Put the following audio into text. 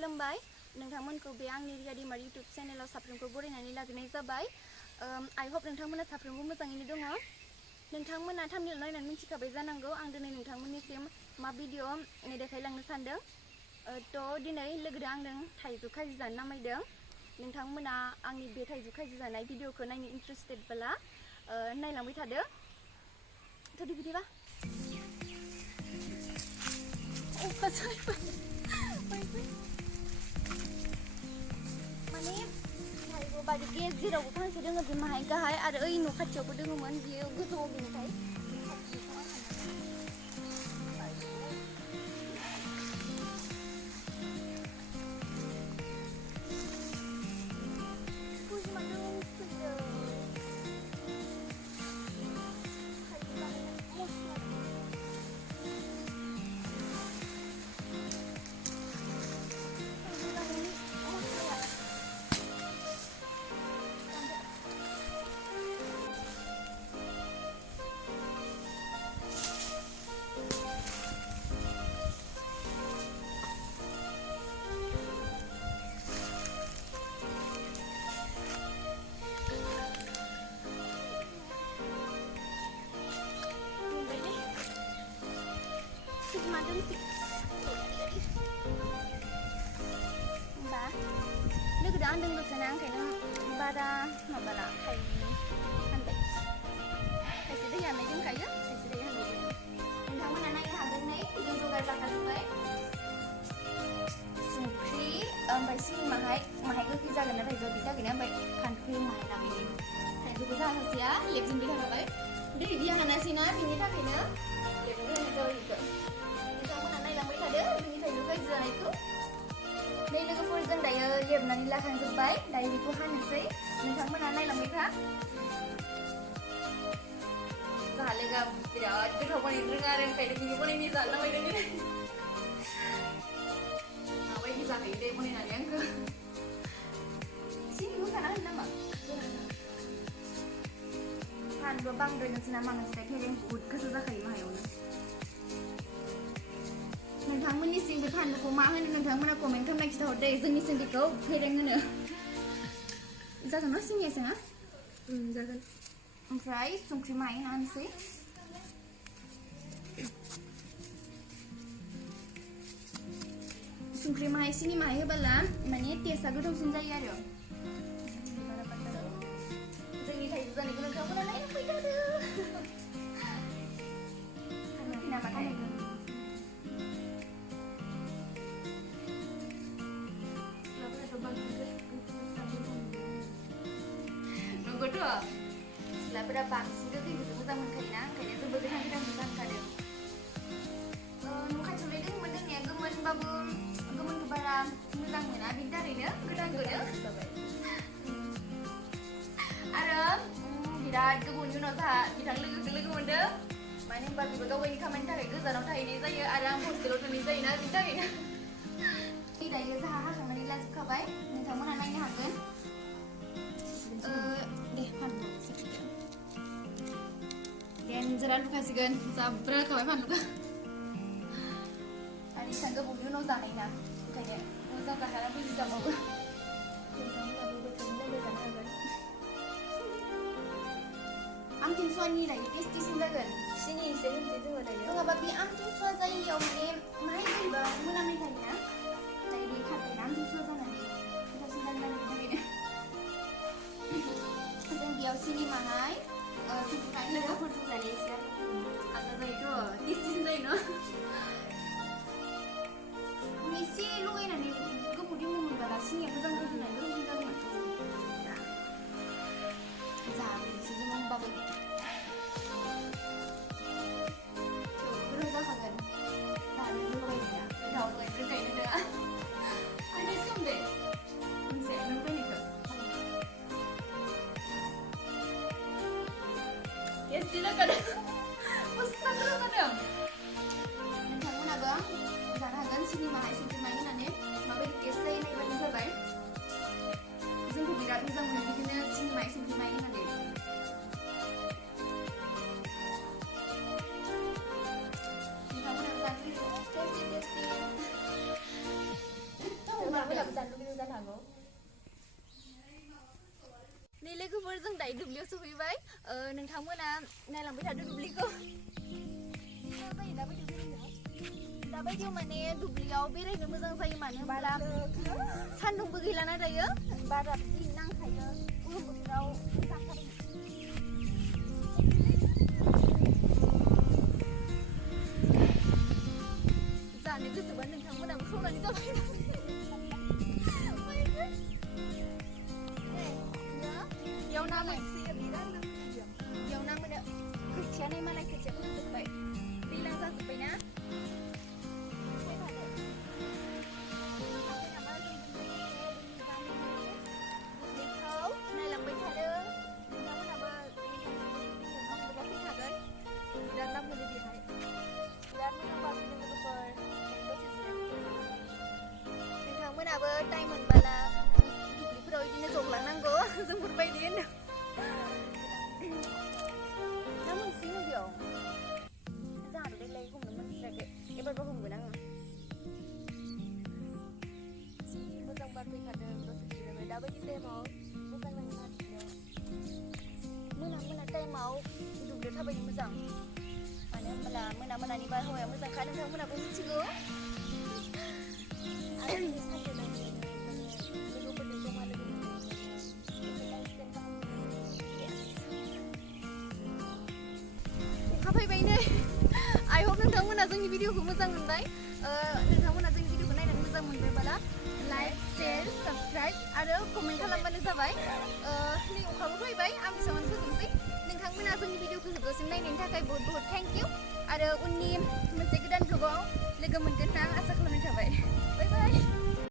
खुलुमबाय नोंथांमोनखौ बे आंनि रिया दैमार इउटुब चेनेलाव साफ्रोमखौ बरायनानै लाग्रोनाय जाबाय। आई होप नोंथांमोना साफ्रोमबो मोजाङैनो दङ। नोंथांमोना थाम्बनेल नायनानै मिथिखाबाय जानांगौ आं दिनै नोंथांमोननिसिम मा भिडिअ देखायलांनो सानदों। थ' दिनै लोगोजों आंजों थाइजौ खाजि जानो नामायदों। नोंथांमोना आंनि बे थाइजौ खाजि जानाय भिडिअखौ नायनो इन्टारेस्टेडब्ला नायलांबाय थादो। थ' बिदिबा माने थाइजौ बारि गेजेरावबो फांसे दोङो बे माहाय गाहाय आरो ओइ न' खाथियावबो दोङोमोन बियो गोजौआव बेनिफ्राय लोगोजों आं दोंल'सोना ओंखायनो बारा माबाला हानबाय खायसे दै हाननाय दंखायो खायसे दै हाननाय नोंथांमोना नायनो हागोन नै जों जगार जाखाजोब्बाय संख्रि ओमफ्राय सिनि माहाय गोखै जागोन ना थाइजौआ बिनि थाखायनो ओमफ्राय फानलु माहाय लाबोयो थाइजौखौ जाहासेया लेबजों दै हाबाय दै बिदि हानासैना बिनि थाखायनो लेबजों होनाय जाबाय बेखौ नोंथांमोना नायलांबाय थादो जोंनि थाइजौ खाजि जानायखौ नै लोगोफोरजों दायो लेबनानै लाखांजोब्बाय दायो बेखौ हानोसै नोंथांमोना नायलांबाय था जोंहा लोगोआ बिराद गोथाव बानायनो रोङो आरो ओंखायनो बिनि बनायनाय जानो नामायदों दिनै माबायदि जाहैयो दे बनायनानै आंखौ सिनि होखाना होनो नामा फानलु बांद्राय नोंसोरना मानसिया फेरें बुहुद गोसो जाखायो माहायावनो नोंथांमोननिसिम बे फानलुखौ मा होनो नोंथांमोना कमेन्ट खालामना खिथाहरदे जोंनिसिम बेखौ फेरें होनो जागोन ना सिनिया जोंहा जागोन ओमफ्राय संख्रि माहाय होनसै संख्रि माहाय सिनि माहाय होबोला माने टेस्टआ गोथावसिन जायो आरो जोंनि थाइजौ जानायखौ नोंथांमोना नायनो फैथारो नामाथाय नंगौथ' सिख्लाफोरा बांसिन गोखैखौसो मोजां मोनखायोना ओंखायनो जोंबो गोथां गोथांखौ जानखादों न' खाथियावलाय दङमोन दोंनाया गोमोनबाबो गोमोनखौ बारा मोजां मोना बिनि थाखायनो गोथांखौनो आरो बिराद गोबावनि उनाव जोंहा बिथां लोगोखौ लोगो मोनदों मानो होनबा बेबो गावनि खामानिनि थाखाय गोजानाव थाहैनाय जायो आरो आं हस्टेलाव थानाय जायोना बिनि थाखायनो दायो जोंहा हाखांनानै लाजोबखाबाय नोंथांमोना नायनो हागोन दे फानलु देनजारा लुखासिगोन जाब्रा होखाबाय फानलुखौ आरो इसां गोबावनि उनाव जानाय ना ओंखायनो मोजां जाखाना बुजि जाबावो आमथिसुवानि दायो टेस्टिसिन जागोन सिनि एसे होनसै जोङो दायो नङाबा बे आमथिसुवा जायैयाव माने माहाय बोरैबा मोनामनाय थायोना दायो बे खारबायना आमथिसुवा जानानै गोथावसिन जागोन आरो बेनि थाखायनो जों बेयाव सिनि माहाय संख्रि लोगोफोरजों जानाय एसे आलादा जायोथ' टेस्टिसिन जायो न' एसे लगायनानै गोबाव दिन मोनबोला सिनिया मोजां जागोन गोथावसिन जागोन जाबोनोसै जों होनबाबो गोथाव जाखागोन जानो लगायनाया गोथाव लगायनो रोंखायो नोंथाङा आंनि सोमोन्दै मोनसे नों फैनायखौ टेस्टि जाखादों मस्ता गोथाव जादों नोंथांमोनाबो जानो हागोन सिनि माहाय संख्रि माहाय होनानै माबायदि टेस्ट जायो नायबानो जाबाय जोंखौ बिराद मोजां मोनो बिदिनो सिनि माहाय संख्रि माहाय होनानै जानो हागौ नै लोगोफोर जों दायो दुब्लियाव सफैबाय नोंथांमोना नायलांबाय थादो दुब्लिखौ दाबायदियाव माने दुब्लियाव बेरायनो मोजां जायो मानो होनब्ला सान्दुंबो गैलाना दायो बारा जि नांखायो गोलोम बोथोराव जानो गोसोबा नोंथांमोनाबो खावनानै जाबाय बेयाव ना मोनो खोथियानो मालाय खोथियाखौ जोब्बाय दैज्लां जाजोब्बाय ना नायलांबाय थादो नोंथांमोनाबो फैखागोन बिराद ना मोनो बेहाय बिराद मोजां बारफैदों लोगोफोर नोंथांमोनाबो टाइम मोनबाला दुब्लिफोराव बिदिनो जगलांनांगौ जोंफोरबायदि होनो ना मोनसिगोन बेयाव जोंहाथ' देग्लाय हमनो मोनस्रायाखै एबारबो हमगोन आङो मोजां बार फैखादों दसे जिरायबाय दाबायदि टाइमाव मोजां नाङो ना दुब्लियाव मोना टाइमाव दुब्लियाव थाबायनो मोजां मानो होनब्ला मोनानि बारहावाया मोजांखा नोंथांमोनाबो मिथिगौ लोगोफोरजों जमा लोगो अखा फैबाय नै आइ होप नोंथांमोना जोंनि भिडिअखौ मोजां मोनबाय नोंथांमोना जोंनि भिडिअखौ नायनानै मोजां मोनबायबाला लाइक शेयार साबस्क्राइब आरो कमेन्ट खालामबानो जाबाय नै अखाबो फैबाय आं बेसेबां फोजोबसै नोंथांमोना जोंनि भिडिअखौ जोबजासिम नायनायनि थाखाय बहुत बहुत थेंक इउ आरो उननि मोनसे गोदान भ्लगाव लोगो मोनगोन होनना आसा खालामनाय थाबाय बाय बाय